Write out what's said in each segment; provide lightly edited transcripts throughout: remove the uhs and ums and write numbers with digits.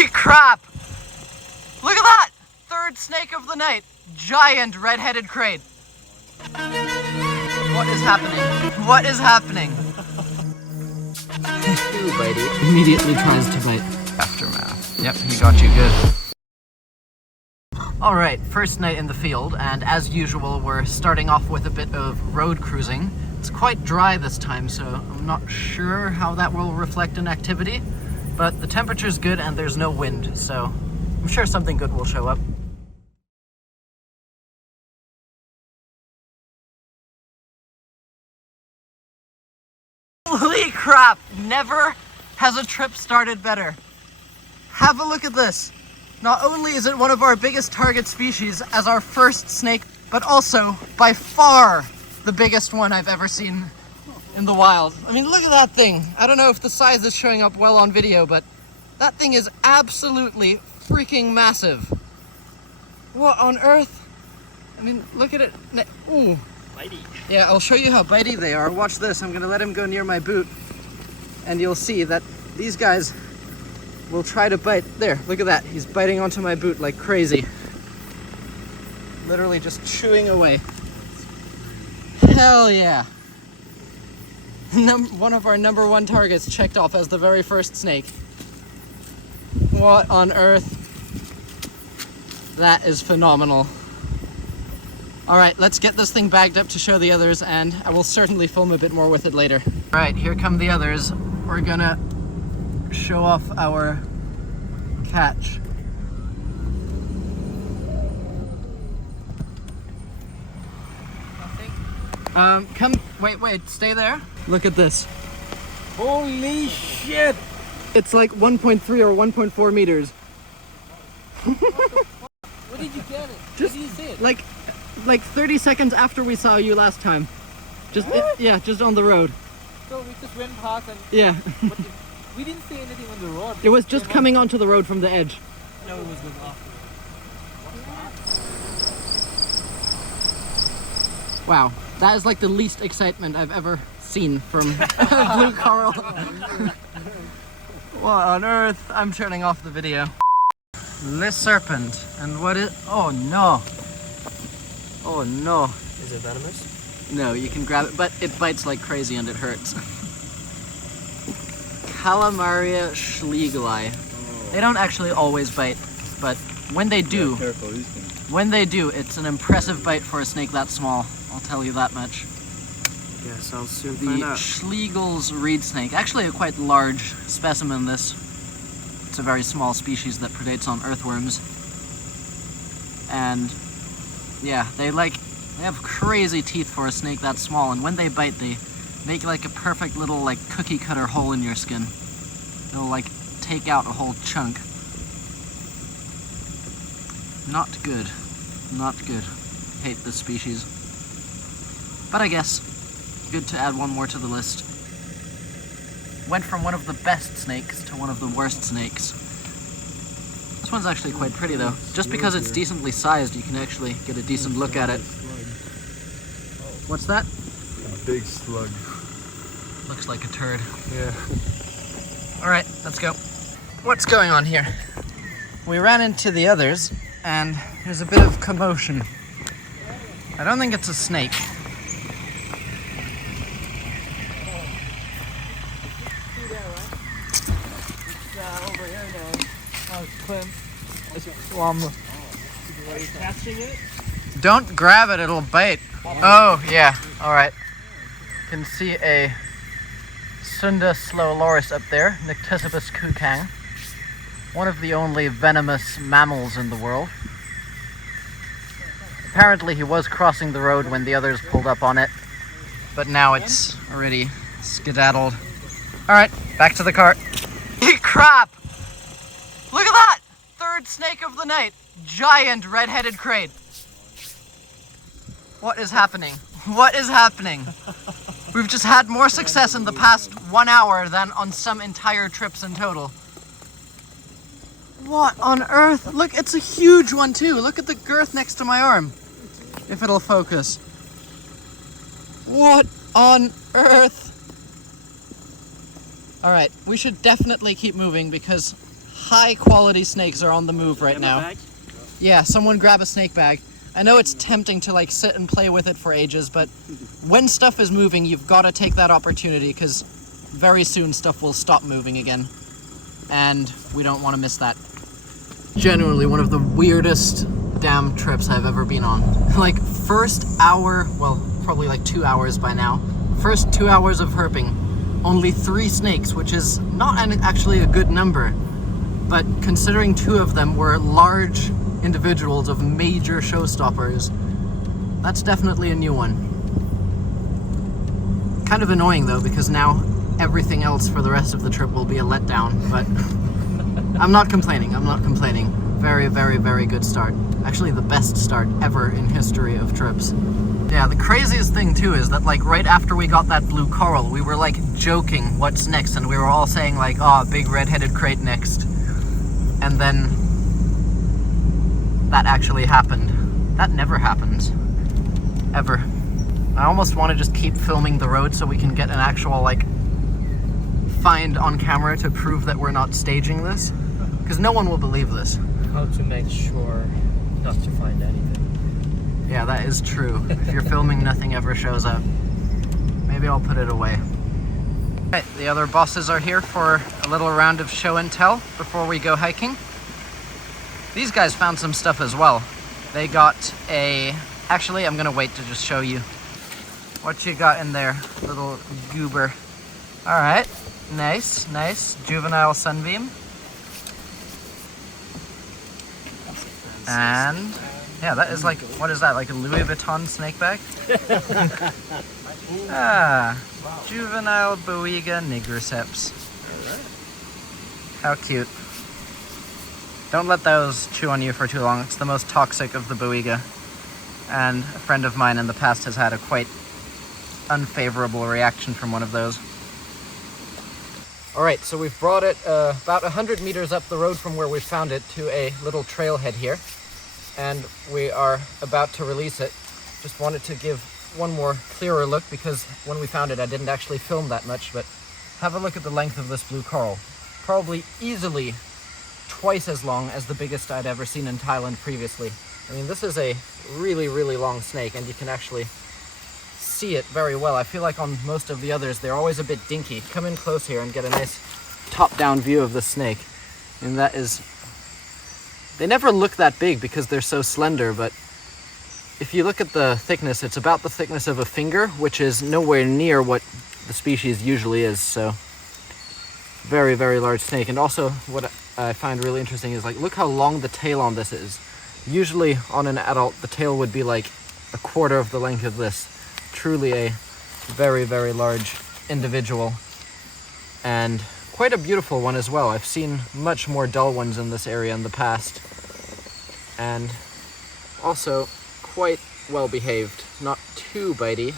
Holy crap! Look at that! Third snake of the night. Giant Red Headed Krait. What is happening? What is happening? Ooh, bitey. Immediately tries to bite. Aftermath. Yep, he got you good. Alright, first night in the field, and as usual we're starting off with a bit of road cruising. It's quite dry this time, so I'm not sure how that will reflect in activity, but the temperature's good and there's no wind, so I'm sure something good will show up. Holy crap! Never has a trip started better. Have a look at this. Not only is it one of our biggest target species as our first snake, but also by far the biggest one I've ever seen in the wild. I mean, look at that thing. I don't know if the size is showing up well on video, but that thing is absolutely freaking massive. What on earth? I mean, look at it. Ooh. Bitey. Yeah, I'll show you how bitey they are. Watch this. I'm gonna let him go near my boot, and you'll see that these guys will try to bite. There, look at that. He's biting onto my boot like crazy. Literally just chewing away. Hell yeah. One of our #1 targets checked off as the very first snake. What on earth? That is phenomenal. All right, let's get this thing bagged up to show the others, and I will certainly film a bit more with it later. All right, here come the others. We're gonna show off our catch. Come, wait, stay there. Look at this. Holy shit! It's like 1.3 or 1.4 meters. Where did you get it? Just Where did you see it? Like 30 seconds after we saw you last time. Just, yeah, just on the road. So we just went past and... Yeah. We didn't see anything on the road. It was just coming onto the road from the edge. No, it was going off. Wow, that is like the least excitement I've ever seen from blue coral. What on earth? I'm turning off the video. This serpent, and what is... Oh no. Oh no. Is it venomous? No, you can grab it, but it bites like crazy and it hurts. Calamaria schlegeli. Oh. They don't actually always bite, but when they do, it's an impressive bite for a snake that small. I'll tell you that much. Yes, I'll soon The find out. Schlegel's reed snake, actually a quite large specimen this. It's a very small species that predates on earthworms. And yeah, they have crazy teeth for a snake that small, and when they bite they make like a perfect little like cookie cutter hole in your skin. They'll like take out a whole chunk. Not good. Not good. Hate this species. But I guess, good to add one more to the list. Went from one of the best snakes to one of the worst snakes. This one's actually quite pretty though. Just because it's decently sized, you can actually get a decent look at it. What's that? A big slug. Looks like a turd. Yeah. Alright, let's go. What's going on here? We ran into the others, and there's a bit of commotion. I don't think it's a snake. Over here now. Oh, it's Clem. It's Plum. Are you catching it? Don't grab it, it'll bite. Oh, yeah, alright. You can see a Sunda slowloris up there, Nycticebus kukang. One of the only venomous mammals in the world. Apparently he was crossing the road when the others pulled up on it, but now it's already skedaddled. Alright, back to the cart. Crap! Look at that! Third snake of the night. Giant Red Headed Krait. What is happening? What is happening? We've just had more success in the past 1 hour than on some entire trips in total. What on earth? Look, it's a huge one too. Look at the girth next to my arm. If it'll focus. What on earth? Alright, we should definitely keep moving because high quality snakes are on the move right now. Yeah, someone grab a snake bag. I know it's tempting to like sit and play with it for ages, but when stuff is moving, you've got to take that opportunity because very soon stuff will stop moving again. And we don't want to miss that. Genuinely one of the weirdest damn trips I've ever been on. Like first hour, well, probably like 2 hours by now. First 2 hours of herping, only 3 snakes, which is not actually a good number. But considering 2 of them were large individuals of major showstoppers, that's definitely a new one. Kind of annoying though, because now everything else for the rest of the trip will be a letdown, but I'm not complaining. Very, very, very good start. Actually the best start ever in history of trips. Yeah, the craziest thing too is that like right after we got that blue coral, we were like joking what's next, and we were all saying like, oh, big red-headed krait next. And then that actually happened. That never happens. Ever. I almost want to just keep filming the road so we can get an actual like find on camera to prove that we're not staging this, because no one will believe this. How to make sure not to find anything. Yeah, that is true. If you're filming, nothing ever shows up. Maybe I'll put it away. Right, the other bosses are here for a little round of show and tell before we go hiking. These guys found some stuff as well. They got a... Actually, I'm gonna wait to just show you what you got in there, little goober. Alright, nice, nice. Juvenile sunbeam. And yeah, that is like, what is that, like a Louis Vuitton snake bag? Juvenile Boiga nigriceps. How cute. Don't let those chew on you for too long. It's the most toxic of the Boiga. And a friend of mine in the past has had a quite unfavorable reaction from one of those. Alright, so we've brought it about 100 meters up the road from where we found it to a little trailhead here. And we are about to release it. Just wanted to give one more clearer look, because when we found it I didn't actually film that much, but have a look at the length of this blue coral. Probably easily twice as long as the biggest I'd ever seen in Thailand previously. I mean, this is a really, really long snake, and you can actually see it very well. I feel like on most of the others they're always a bit dinky. Come in close here and get a nice top-down view of the snake. And that is... They never look that big because they're so slender, but if you look at the thickness, it's about the thickness of a finger, which is nowhere near what the species usually is, so very, very large snake. And also what I find really interesting is, like, look how long the tail on this is. Usually on an adult the tail would be like a quarter of the length of this. Truly a very, very large individual, and quite a beautiful one as well. I've seen much more dull ones in this area in the past, and also quite well behaved. Not too bitey,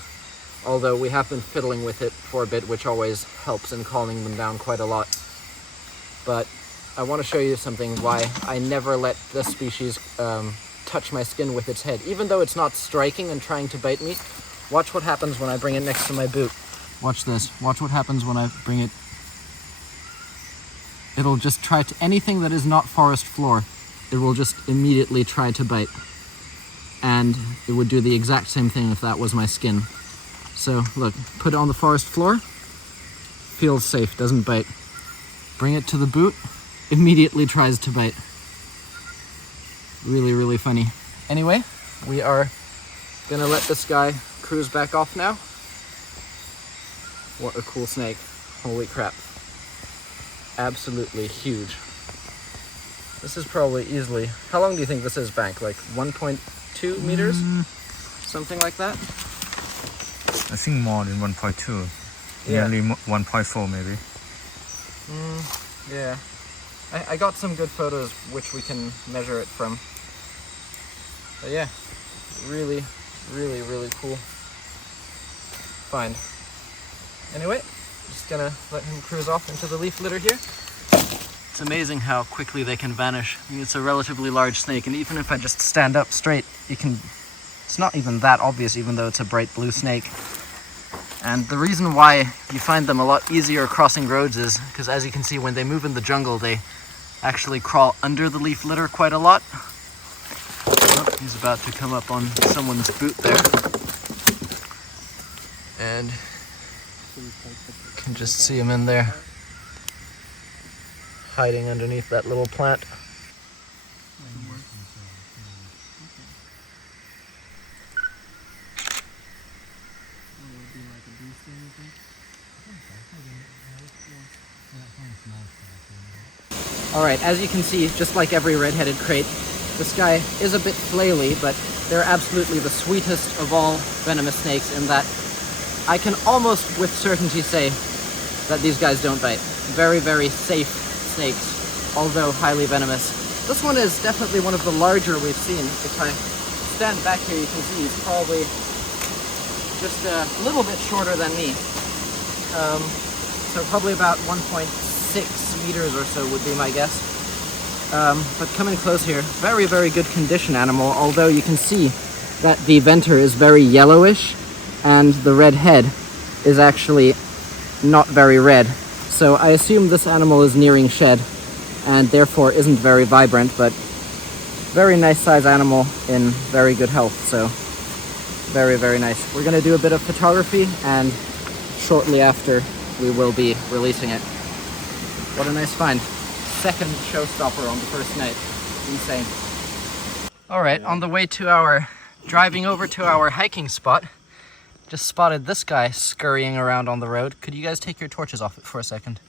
although we have been fiddling with it for a bit, which always helps in calming them down quite a lot. But I want to show you something why I never let this species touch my skin with its head. Even though it's not striking and trying to bite me, watch what happens when I bring it next to my boot. Watch this. Watch what happens when I bring it. It'll just try to... Anything that is not forest floor, it will just immediately try to bite. And it would do the exact same thing if that was my skin. So, look, put it on the forest floor, feels safe, doesn't bite. Bring it to the boot, immediately tries to bite. Really, really funny. Anyway, we are gonna let this guy cruise back off now. What a cool snake. Holy crap. Absolutely huge. This is probably easily... How long do you think this is, Bank? Like 1.2 meters? Something like that? I think more than 1.2. Yeah. Nearly 1.4 maybe. Yeah. I got some good photos which we can measure it from. But yeah, really, really, really cool find. Anyway, just gonna let him cruise off into the leaf litter here. It's amazing how quickly they can vanish. I mean, it's a relatively large snake, and even if I just stand up straight, you can... It's not even that obvious, even though it's a bright blue snake. And the reason why you find them a lot easier crossing roads is because, as you can see, when they move in the jungle, they actually crawl under the leaf litter quite a lot. Oh, he's about to come up on someone's boot there. And you can just see him in there, hiding underneath that little plant. Alright, as you can see, just like every red-headed krait, this guy is a bit flaily, but they're absolutely the sweetest of all venomous snakes in that I can almost with certainty say that these guys don't bite. Very, very safe snakes, although highly venomous. This one is definitely one of the larger we've seen. If I stand back here, you can see he's probably just a little bit shorter than me. So probably about 1.6 meters or so would be my guess. But coming close here, very, very good condition animal, although you can see that the venter is very yellowish and the red head is actually not very red. So I assume this animal is nearing shed and therefore isn't very vibrant, but very nice size animal in very good health. So very, very nice. We're going to do a bit of photography and shortly after we will be releasing it. What a nice find. Second showstopper on the first night. Insane. Alright, on the way to driving over to our hiking spot, just spotted this guy scurrying around on the road. Could you guys take your torches off it for a second?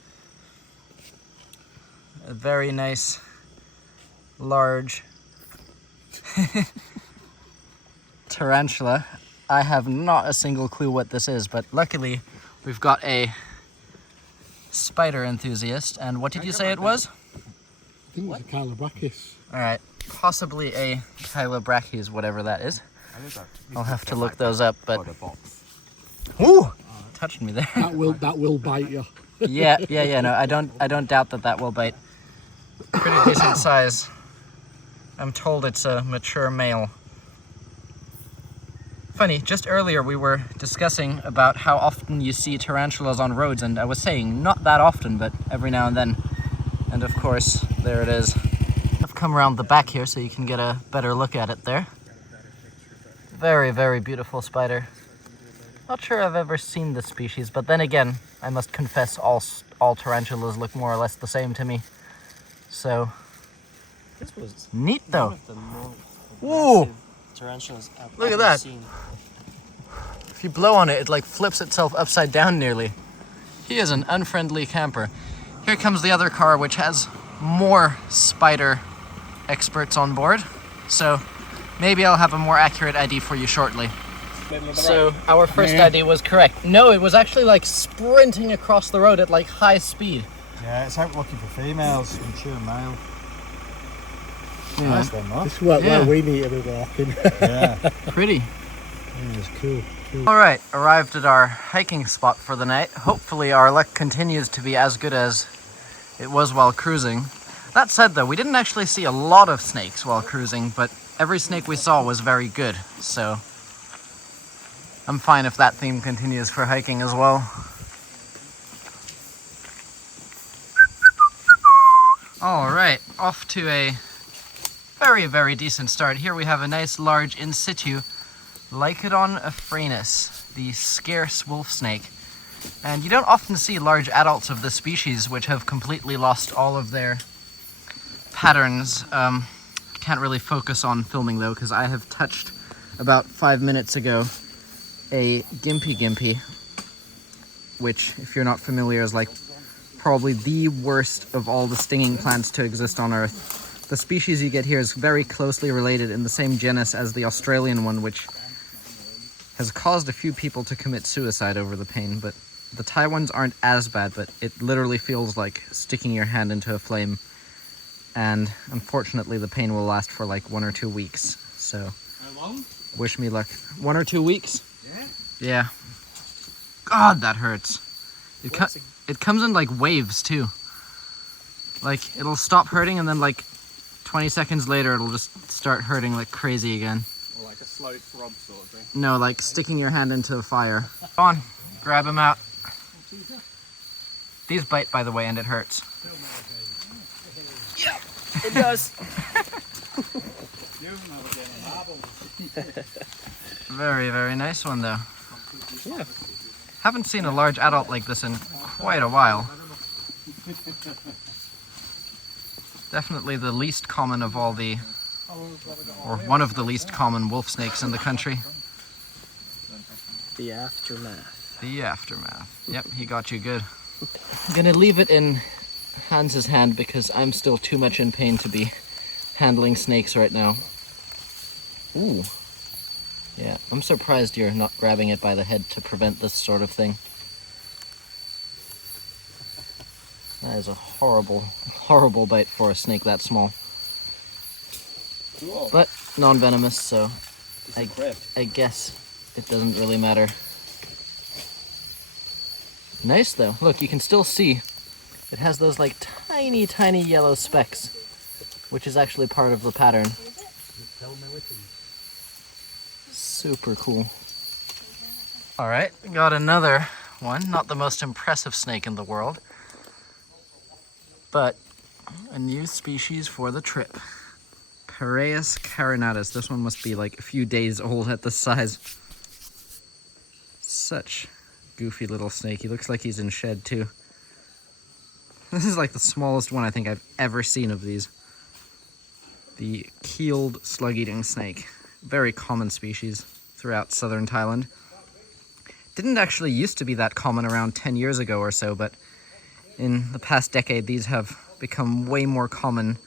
A very nice, large tarantula. I have not a single clue what this is, but luckily we've got a spider enthusiast. And what did you say it was? I think it was a Calliophis. Alright, possibly a Calliophis, whatever that is. I'll have to look those up, but... Ooh! Touched me there. That will bite you. Yeah, no, I don't doubt that will bite. Pretty decent size. I'm told it's a mature male. Funny, just earlier we were discussing about how often you see tarantulas on roads, and I was saying not that often, but every now and then. And of course, there it is. I've come around the back here so you can get a better look at it there. Very, very beautiful spider. Not sure I've ever seen this species, but then again, I must confess all tarantulas look more or less the same to me. So, This was neat though. one of the most Whoa! aggressive tarantulas I've Look at ever that. seen. If you blow on it, it like flips itself upside down nearly. He is an unfriendly camper. Here comes the other car, which has more spider experts on board. So maybe I'll have a more accurate ID for you shortly. So our first ID was correct. No, it was actually like sprinting across the road at like high speed. Yeah, it's out looking for females, mature male. Yeah. Nice then, though. This is where Yeah. we need to be walking. Yeah. Pretty. Yeah, it's cool. Alright, arrived at our hiking spot for the night. Hopefully our luck continues to be as good as it was while cruising. That said though, we didn't actually see a lot of snakes while cruising, but every snake we saw was very good, so I'm fine if that theme continues for hiking as well. Alright, off to a very, very decent start. Here we have a nice large in situ Lycodon afranus, the scarce wolf snake. And you don't often see large adults of this species which have completely lost all of their patterns. Can't really focus on filming though, because I have touched about 5 minutes ago a gimpy, which, if you're not familiar, is like probably the worst of all the stinging plants to exist on Earth. The species you get here is very closely related in the same genus as the Australian one, which has caused a few people to commit suicide over the pain, but the Thai ones aren't as bad, but it literally feels like sticking your hand into a flame. And unfortunately, the pain will last for like 1 or 2 weeks. So, How long? wish me luck. 1 or 2 weeks? Yeah. Yeah. God, that hurts. It comes in like waves too. Like, it'll stop hurting and then like 20 seconds later, it'll just start hurting like crazy again. Or like a slow throb sort of thing. No, like sticking your hand into a fire. Go on, grab him out. These bite, by the way, and it hurts. It does. Very, very nice one though. Yeah. Haven't seen a large adult like this in quite a while. Definitely the least common of all the, or one of the least common wolf snakes in the country. The aftermath. The aftermath. Yep, he got you good. I'm gonna leave it in Hans's hand because I'm still too much in pain to be handling snakes right now. Ooh. Yeah, I'm surprised you're not grabbing it by the head to prevent this sort of thing. That is a horrible, horrible bite for a snake that small. Cool. But non-venomous, so It's a crypt. I guess it doesn't really matter. Nice though. Look, you can still see it has those like tiny, tiny yellow specks, which is actually part of the pattern. Super cool. All right, got another one. Not the most impressive snake in the world, but a new species for the trip. Paraeus carinatus. This one must be like a few days old at this size. Such goofy little snake. He looks like he's in shed too. This is like the smallest one I think I've ever seen of these. The keeled slug-eating snake. Very common species throughout southern Thailand. Didn't actually used to be that common around 10 years ago or so, but in the past decade these have become way more common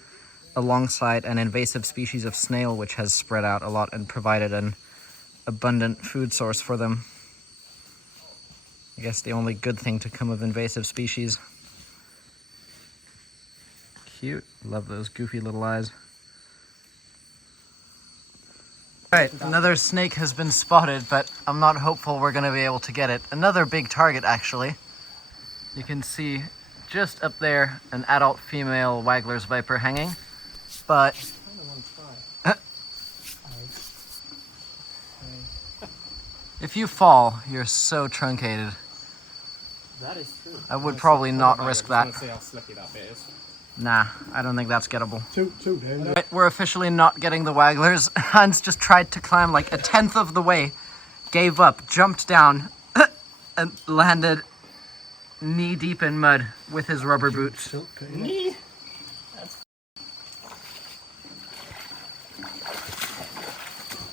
alongside an invasive species of snail which has spread out a lot and provided an abundant food source for them. I guess the only good thing to come of invasive species. Cute. Love those goofy little eyes. Alright, another snake has been spotted, but I'm not hopeful we're going to be able to get it. Another big target, actually. You can see just up there an adult female Wagler's viper hanging, but if you fall, you're so truncated. That is true. I would probably not risk that. See how slicky that bit is. Nah, I don't think that's gettable. Two days. Right, we're officially not getting the Wagglers. Hans just tried to climb like a tenth of the way, gave up, jumped down, and landed knee deep in mud with his rubber boots. Knee?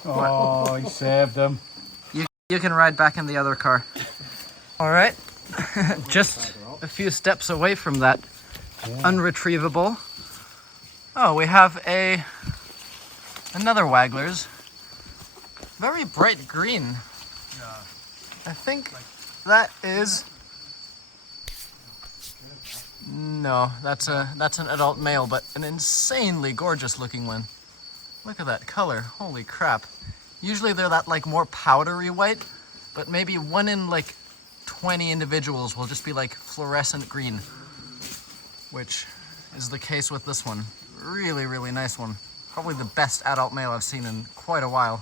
Oh, he saved them. You can ride back in the other car. All right, just a few steps away from that unretrievable. Oh, we have another Wagglers. Very bright green. I think that is. No, that's an adult male, but an insanely gorgeous looking one. Look at that color. Holy crap. Usually they're that like more powdery white, but maybe one in like 20 individuals will just be like fluorescent green, which is the case with this one. Really, really nice one. Probably the best adult male I've seen in quite a while.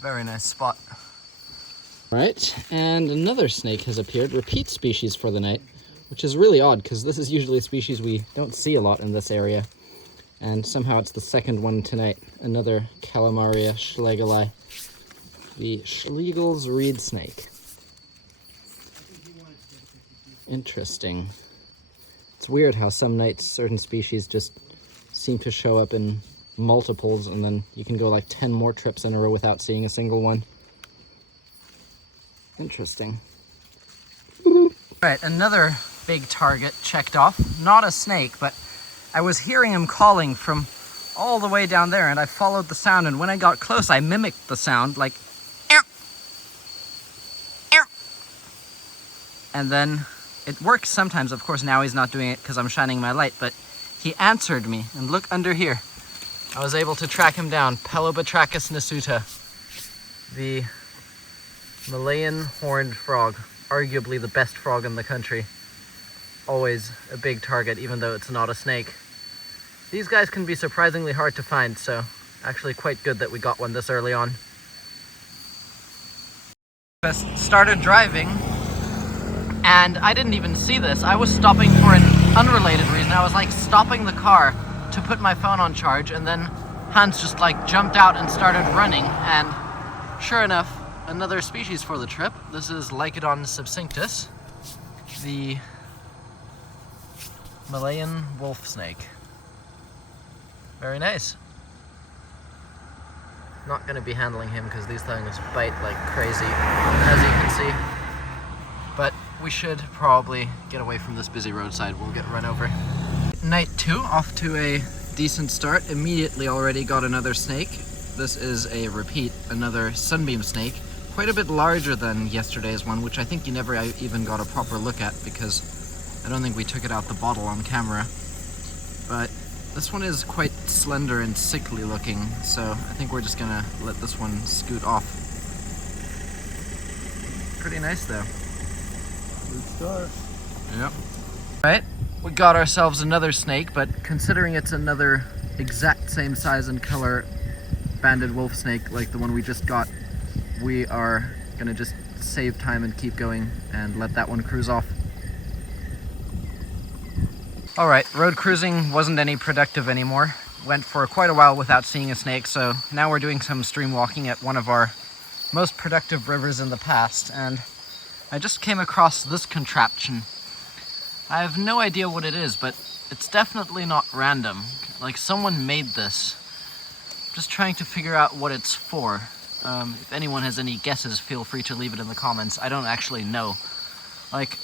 Very nice spot. Right, and another snake has appeared, repeat species for the night, which is really odd because this is usually a species we don't see a lot in this area. And somehow it's the second one tonight. Another Calamaria schlegeli, the Schlegel's reed snake. Interesting. It's weird how some nights certain species just seem to show up in multiples, and then you can go like 10 more trips in a row without seeing a single one. Interesting. Alright, another big target checked off. Not a snake, but I was hearing him calling from all the way down there, and I followed the sound, and when I got close, I mimicked the sound, like, ew, ew. And then it works sometimes. Of course, now he's not doing it because I'm shining my light, but he answered me, and look under here. I was able to track him down, Pelobatrachus nasuta, the Malayan horned frog, arguably the best frog in the country. Always a big target, even though it's not a snake. These guys can be surprisingly hard to find, so actually quite good that we got one this early on. Started driving, and I didn't even see this. I was stopping for an unrelated reason, I was like stopping the car to put my phone on charge, and then Hans just like jumped out and started running, and sure enough, another species for the trip. This is Lycodon subcinctus, the Malayan wolf snake. Very nice. Not going to be handling him because these things bite like crazy, as you can see. But we should probably get away from this busy roadside. We'll get run over. Night 2, off to a decent start. Immediately already got another snake. This is a repeat, another sunbeam snake. Quite a bit larger than yesterday's one, which I think you never even got a proper look at because I don't think we took it out the bottle on camera. But this one is quite slender and sickly looking, so I think we're just gonna let this one scoot off. Pretty nice though. Good start. Yep. Right, we got ourselves another snake, but considering it's another exact same size and color banded wolf snake like the one we just got, we are gonna just save time and keep going and let that one cruise off. Alright, road cruising wasn't any productive anymore. Went for quite a while without seeing a snake, so now we're doing some stream walking at one of our most productive rivers in the past, and I just came across this contraption. I have no idea what it is, but it's definitely not random. Like, someone made this. Just trying to figure out what it's for. If anyone has any guesses, feel free to leave it in the comments. I don't actually know. Like,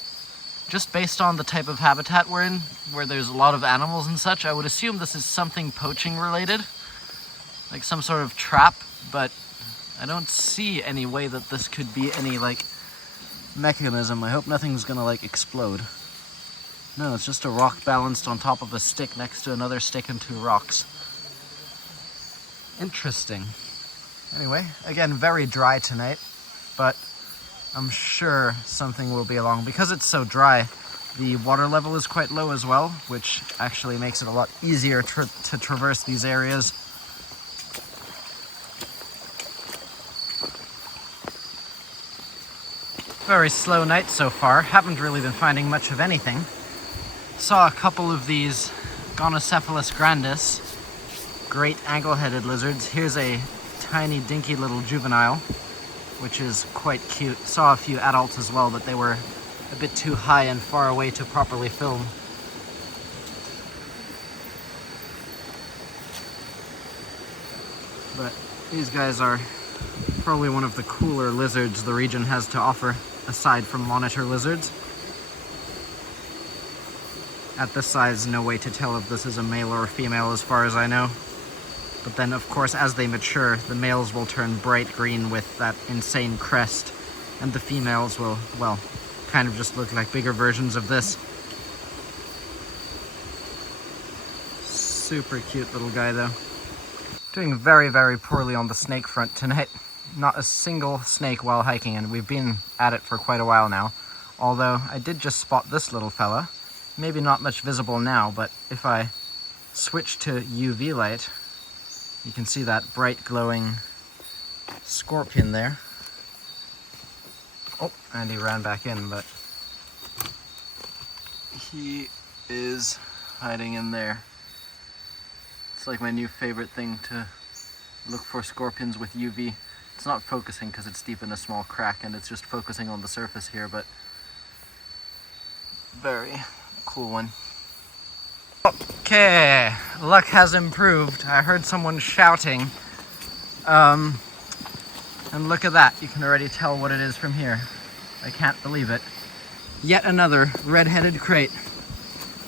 just based on the type of habitat we're in, where there's a lot of animals and such, I would assume this is something poaching related. Like some sort of trap, but I don't see any way that this could be any, like, mechanism. I hope nothing's gonna, like, explode. No, it's just a rock balanced on top of a stick next to another stick and 2 rocks. Interesting. Anyway, again, very dry tonight, but I'm sure something will be along. Because it's so dry, the water level is quite low as well, which actually makes it a lot easier to traverse these areas. Very slow night so far. Haven't really been finding much of anything. Saw a couple of these Gonocephalus grandis, great angle-headed lizards. Here's a tiny dinky little juvenile, which is quite cute. Saw a few adults as well, but they were a bit too high and far away to properly film. But these guys are probably one of the cooler lizards the region has to offer, aside from monitor lizards. At this size, no way to tell if this is a male or a female as far as I know. But then, of course, as they mature, the males will turn bright green with that insane crest, and the females will, well, kind of just look like bigger versions of this. Super cute little guy, though. Doing very, very poorly on the snake front tonight. Not a single snake while hiking, and we've been at it for quite a while now. Although, I did just spot this little fella. Maybe not much visible now, but if I switch to UV light, you can see that bright glowing scorpion there. Oh, and he ran back in, but he is hiding in there. It's like my new favorite thing to look for scorpions with UV. It's not focusing because it's deep in a small crack and it's just focusing on the surface here, but very cool one. Okay, luck has improved. I heard someone shouting. And look at that. You can already tell what it is from here. I can't believe it. Yet another Red Headed Krait.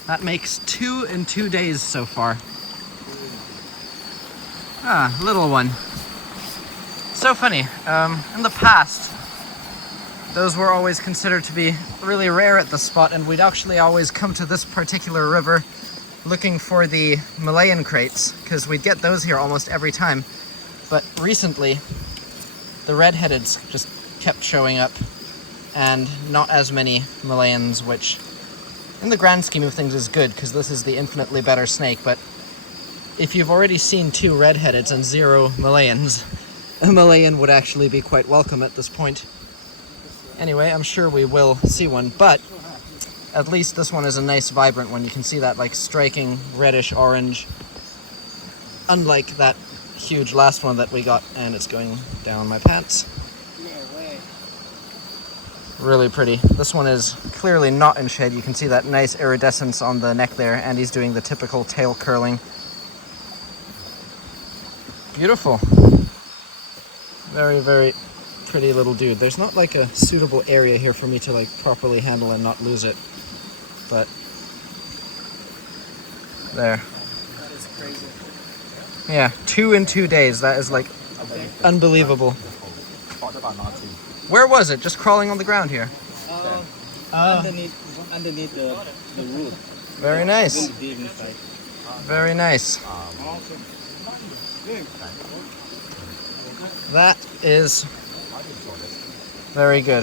That makes 2 in 2 days so far. Ah, little one. So funny. In the past, those were always considered to be really rare at the spot, and we'd actually always come to this particular river looking for the Malayan kraits, because we'd get those here almost every time. But recently, the red-headeds just kept showing up, and not as many Malayans, which in the grand scheme of things is good, because this is the infinitely better snake. But if you've already seen 2 red-headeds and 0 Malayans, a Malayan would actually be quite welcome at this point. Anyway, I'm sure we will see one, but at least this one is a nice vibrant one. You can see that like striking reddish orange, unlike that huge last one that we got, and it's going down my pants. Really pretty. This one is clearly not in shed. You can see that nice iridescence on the neck there, and he's doing the typical tail curling. Beautiful. Very, very pretty little dude. There's not like a suitable area here for me to like properly handle and not lose it, but there. That is crazy. Yeah, 2 in 2 days. That is like unbelievable. Where was it? Just crawling on the ground here. Underneath the roof. Very nice. Really deep inside. Very nice. That is very good.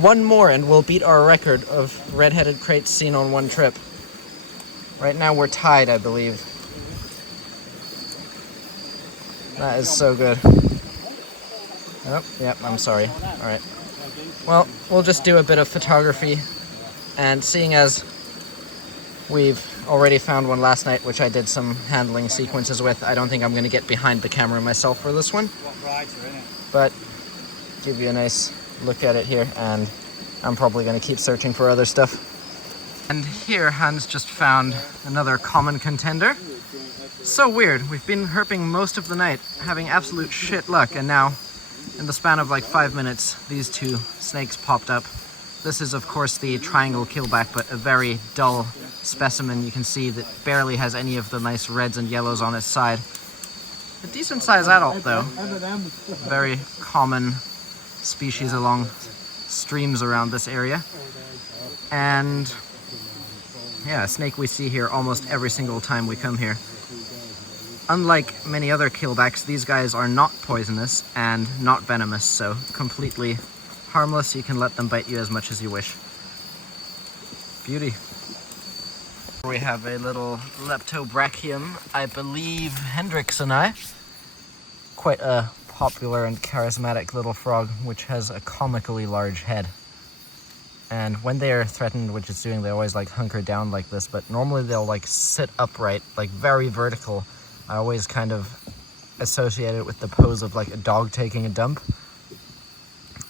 One more and we'll beat our record of Red Headed Kraits seen on one trip. Right now we're tied, I believe. That is so good. Oh, yep, I'm sorry. Alright. Well, we'll just do a bit of photography, and seeing as we've already found one last night, which I did some handling sequences with, I don't think I'm going to get behind the camera myself for this one. But give you a nice look at it here, and I'm probably going to keep searching for other stuff. And here Hans just found another common contender. So weird. We've been herping most of the night, having absolute shit luck, and now in the span of like 5 minutes, these 2 snakes popped up. This is of course the triangle keelback, but a very dull specimen. You can see that barely has any of the nice reds and yellows on its side. A decent sized adult though. Very common species along streams around this area. And yeah, a snake we see here almost every single time we come here. Unlike many other keelbacks, these guys are not poisonous and not venomous, so completely harmless. You can let them bite you as much as you wish. Beauty. We have a little leptobrachium, I believe Hendrix and I. Quite a popular and charismatic little frog, which has a comically large head. And when they are threatened, which it's doing, they always like hunker down like this, but normally they'll like sit upright, like very vertical. I always kind of associate it with the pose of like a dog taking a dump.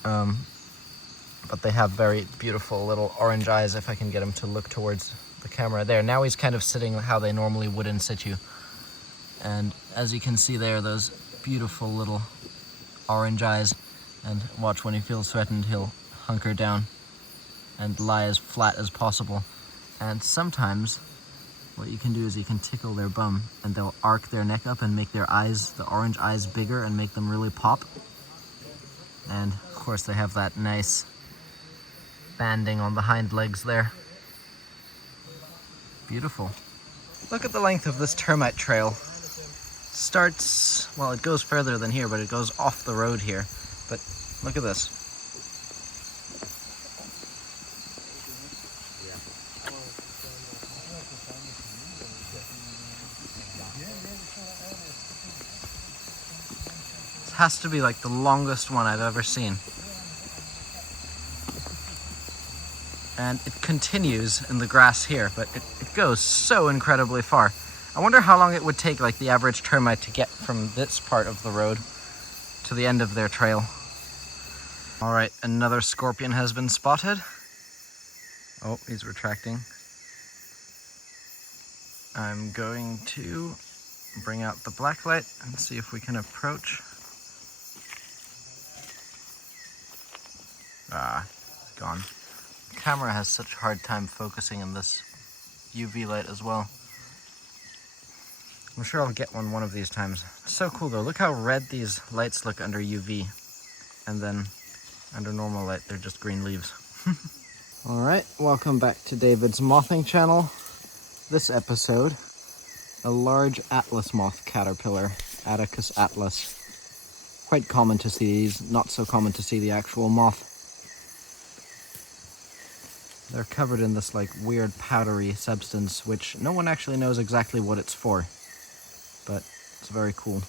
But they have very beautiful little orange eyes, if I can get him to look towards the camera there. Now he's kind of sitting how they normally would in situ. And as you can see there, those beautiful little orange eyes. And watch, when he feels threatened, he'll hunker down and lie as flat as possible. And sometimes what you can do is you can tickle their bum and they'll arc their neck up and make their eyes, the orange eyes, bigger and make them really pop. And of course they have that nice banding on the hind legs there. Beautiful. Look at the length of this termite trail. Starts, well, it goes further than here, but it goes off the road here. But look at this. Has to be like the longest one I've ever seen. And it continues in the grass here, but it goes so incredibly far. I wonder how long it would take like the average termite to get from this part of the road to the end of their trail. All right, another scorpion has been spotted. Oh, he's retracting. I'm going to bring out the black light and see if we can approach. Ah, gone. The camera has such a hard time focusing in this UV light as well. I'm sure I'll get one of these times. It's so cool though. Look how red these lights look under UV. And then under normal light, they're just green leaves. Alright, welcome back to David's mothing channel. This episode, a large atlas moth caterpillar, Attacus atlas. Quite common to see these, not so common to see the actual moth. They're covered in this like weird powdery substance, which no one actually knows exactly what it's for, but it's very cool.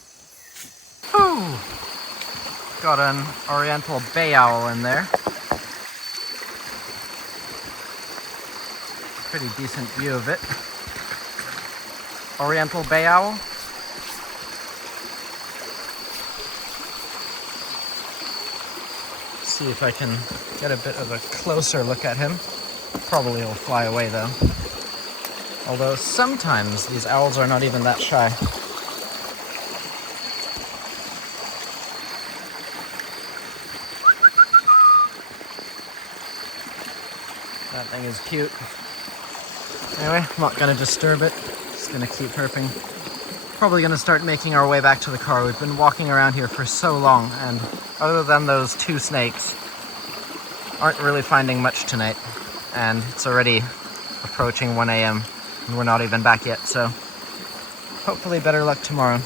Whew. Got an oriental bay owl in there. pretty decent view of it. Oriental bay owl. See if I can get a bit of a closer look at him. Probably he'll fly away though. Although sometimes these owls are not even that shy. That thing is cute. Anyway, I'm not gonna disturb it. Just gonna keep herping. Probably gonna start making our way back to the car. We've been walking around here for so long, and other than those two snakes, aren't really finding much tonight. And it's already approaching 1 a.m. and we're not even back yet, so hopefully better luck tomorrow.